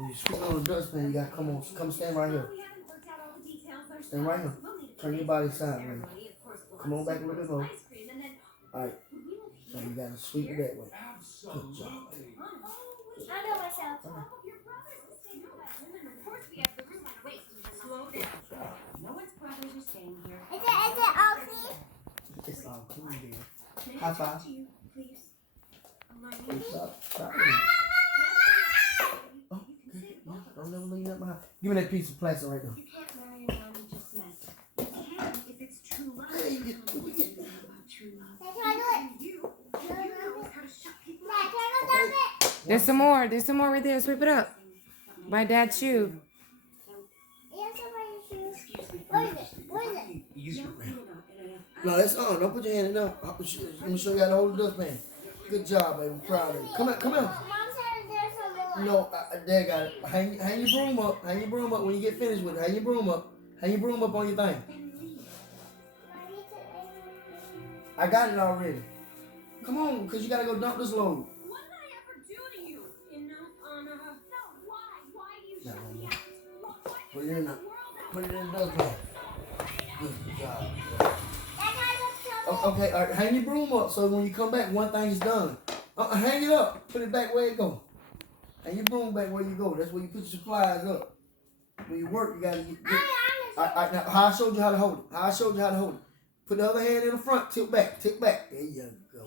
When you spit on the dustpan, you gotta come stand right here. Stand right here. Turn your body sideways. Come on back a little bit more. Alright. Now you gotta sweep it that way. Good job. I know myself. No one's brothers are staying here. Is it all clean? It's all clean there. High five. Stop. Oh, okay. Don't never leave that behind. Give me that piece of plastic right there. You can't marry a man you just met. You can if it's true love. Hey, what we get? True love. Can I do it? You know how to shut people Dad, up. can I do it? There's some more. There's some more right there. Sweep it up. By Dad's shoe. Yes, somebody's shoes. What is it? What is it? You No, that's on. Don't put your hand in there. Let me show you how to hold the dustpan. Good job, baby. I'm proud of you. Come on. Mom said there's some more. No, Dad got it. Hang your broom up. Hang your broom up when you get finished with it. Hang your broom up. Hang your broom up on your thing. I got it already. Come on, because you got to go dump this load. What did I ever do to you? Enough, Anna. No, why? Why do you No, shut no, me no. out? What Put it in the, world put it in the dustpan. Good job. Dad, can I just tell me? Okay, all right, hang your broom up so when you come back, one thing is done. Hang it up. Put it back where it go. Hang your broom back where you go. That's where you put your supplies up. When you work, you got to get... now, how I showed you how to hold it. Put the other hand in the front, tilt back. There you go.